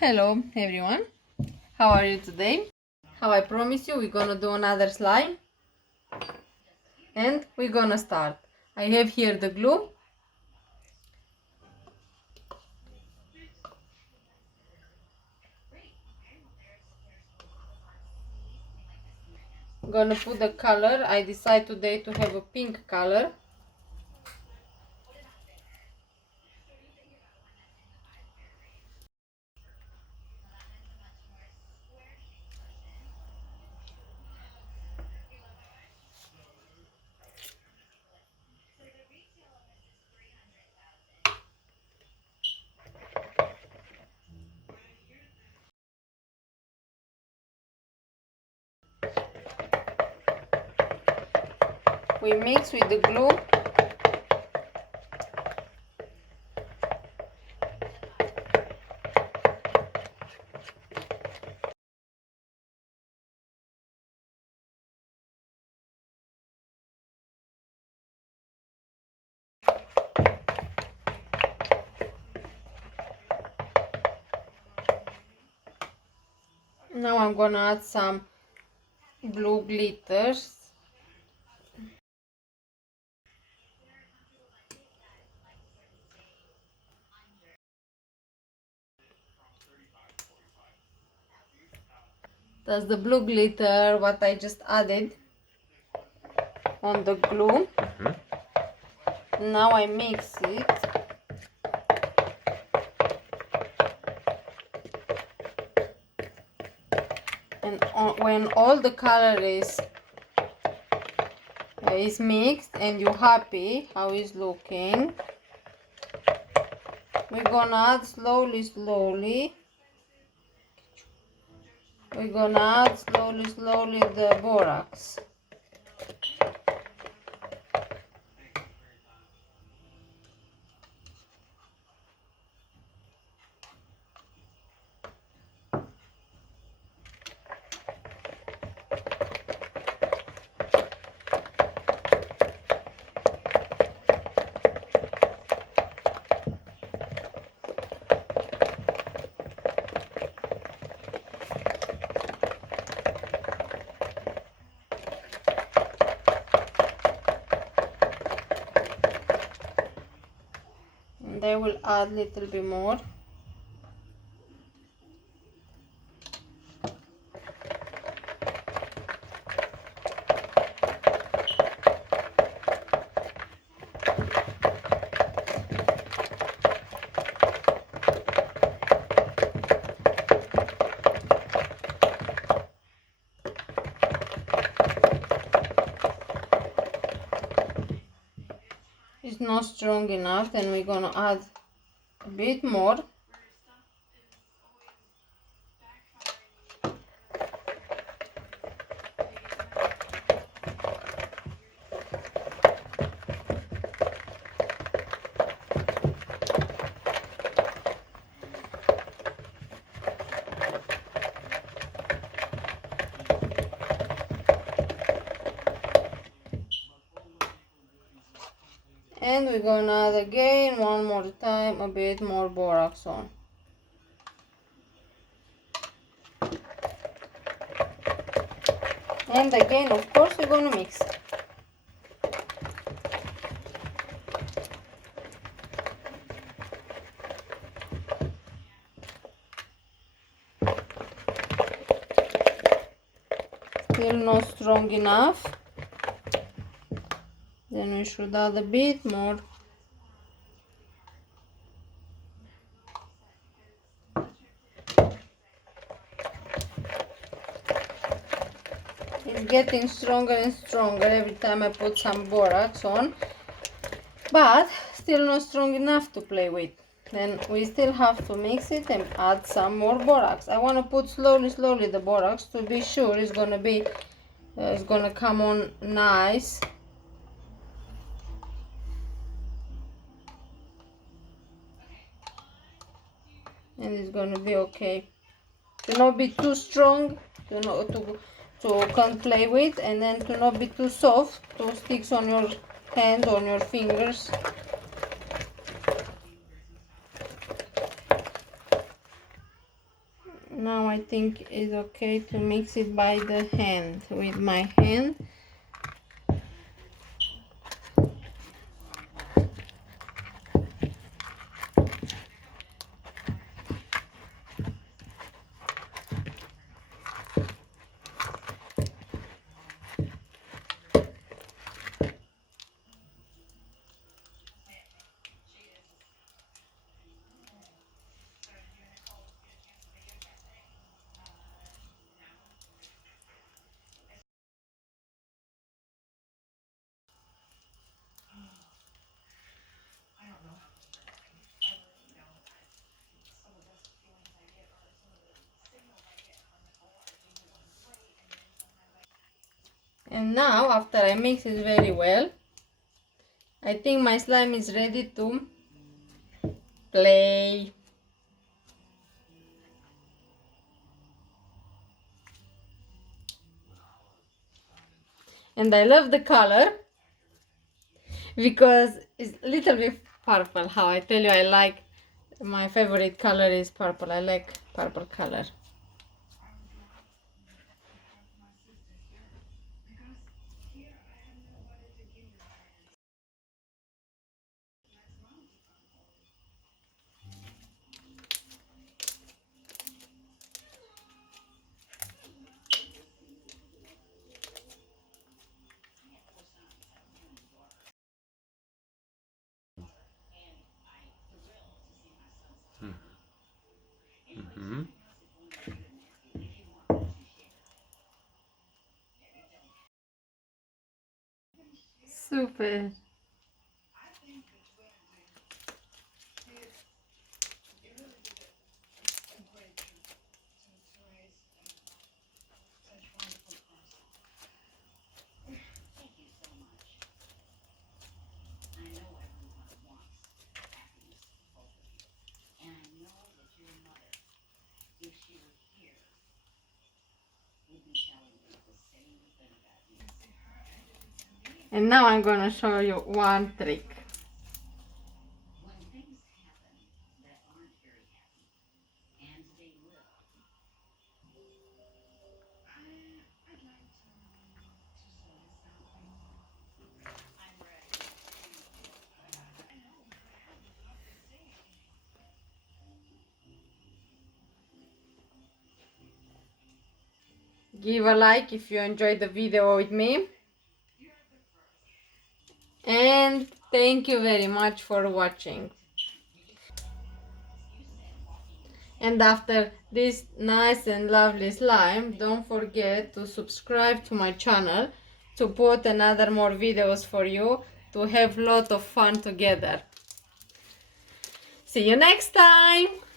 Hello everyone, how are you today? How I promised you, we're gonna do another slime and we're gonna start. I have here the glue. I'm gonna put the color. I decide today to have a pink color. We mix with the glue. Now I'm gonna add some blue glitters. That's the blue glitter what I just added on the glue. Now I mix it. And when all the color is mixed and you're happy how it's looking, we're gonna add slowly the borax. And I will add a little bit more. It's not strong enough, then we're gonna add a bit more. And we're gonna add again one more time a bit more borax on. And again, of course, we're gonna mix. Still not strong enough. Then we should add a bit more. It's getting stronger and stronger every time I put some borax on, but still not strong enough to play with. Then we still have to mix it and add some more borax. I want to put slowly the borax to be sure it's gonna come on nice. And it's gonna be okay. To not be too strong, to can't play with, and then to not be too soft to sticks on your hand, on your fingers. Now I think it's okay to mix it by the hand, with my hand. And now, after I mix it very well, I think my slime is ready to play. And I love the color because it's a little bit purple. How I tell you, I like, my favorite color is purple. I like purple color. Mm-hmm. Super. And now I'm gonna show you one trick. Give a like if you enjoyed the video with me. And thank you very much for watching. And after this nice and lovely slime, don't forget to subscribe to my channel to put another more videos for you to have lot of fun together. See you next time!